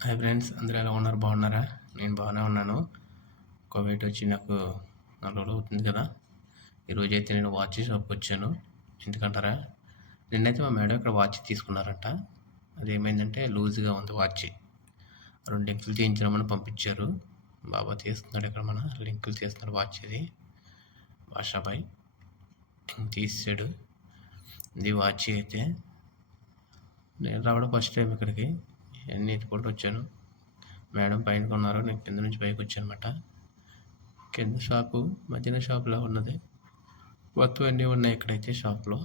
Hi friends, అందరూ ఎలా ఉన్నారు? బాగున్నారా? నేను బాగానే ఉన్నాను. కోవిడ్ వచ్చి నాకు 4 రోజులు అవుతుంది కదా. ఈరోజైతే నేను వాచ్ షాప్కి వచ్చాను. ఎందుకంటారా, నిన్నైతే మా మేడం ఇక్కడ వాచ్ తీసుకున్నారంట. అదేమైందంటే లూజ్గా ఉంది వాచ్. 2 లింకులు చేయించమని పంపించారు. బాబా తీస్తున్నాడు, ఇక్కడ మన లింకులు తీస్తున్నాడు వాచ్. ఇది బాషాబాయ్ తీసాడు. ఇది వాచ్ అయితే నేను రావడం ఫస్ట్ టైం ఇక్కడికి. అన్నీ ఎత్తుకుంటూ వచ్చాను. మేడం పైన కొన్నారు, నేను కింద నుంచి పైకి వచ్చానమాట. కింద షాపు మధ్యన షాప్లా ఉన్నది. మొత్తం అన్నీ ఉన్నాయి ఇక్కడైతే షాప్లో.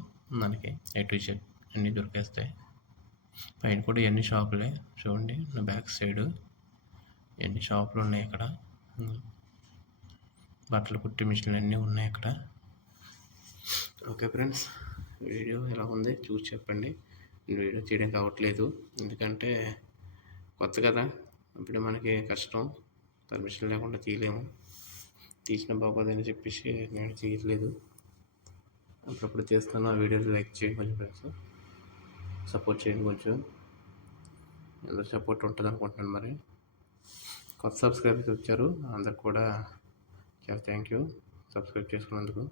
మనకి ఏ టు జెడ్ అన్నీ దొరికేస్తాయి. పైన కూడా ఇవన్నీ షాపులే. చూడండి నా బ్యాక్ సైడు ఎన్ని షాపులు ఉన్నాయి ఇక్కడ. బట్టలు కుట్టే మిషన్లు అన్నీ ఉన్నాయి ఇక్కడ. ఓకే ఫ్రెండ్స్, వీడియో ఎలా ఉంది చూసి చెప్పండి. వీడియో తీయడానికి అవ్వట్లేదు, ఎందుకంటే కొత్త కదా. అప్పుడే మనకి కష్టం, పర్మిషన్ లేకుండా తీయలేము. తీసిన బాగోదని చెప్పేసి నేను తీయట్లేదు. అప్పుడప్పుడు తీస్తాను. ఆ వీడియోని లైక్ చేయండి కొంచెం ఫ్రెండ్స్, సపోర్ట్ చేయండి కొంచెం. అందరూ సపోర్ట్ ఉంటుంది అనుకుంటున్నాను. మరి కొత్త సబ్స్క్రైబర్స్ వచ్చారు, అందరికి కూడా చాలా థ్యాంక్ యూ సబ్స్క్రైబ్ చేసుకున్నందుకు.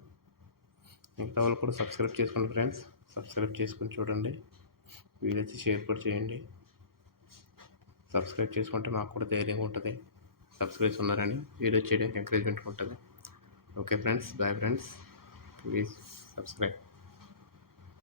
మిగతా వాళ్ళు కూడా సబ్స్క్రైబ్ చేసుకోండి ఫ్రెండ్స్. సబ్స్క్రైబ్ చేసుకొని చూడండి, వీడియో అయితే షేర్ కూడా చేయండి. సబ్స్క్రైబ్ చేసుకుంటే మాకు కూడా ధైర్యంగా ఉంటుంది, సబ్స్క్రైబ్స్ ఉన్నారని వీడియో చేయడానికి ఎంకరేజ్మెంట్ ఉంటుంది. Okay friends, bye friends, please subscribe.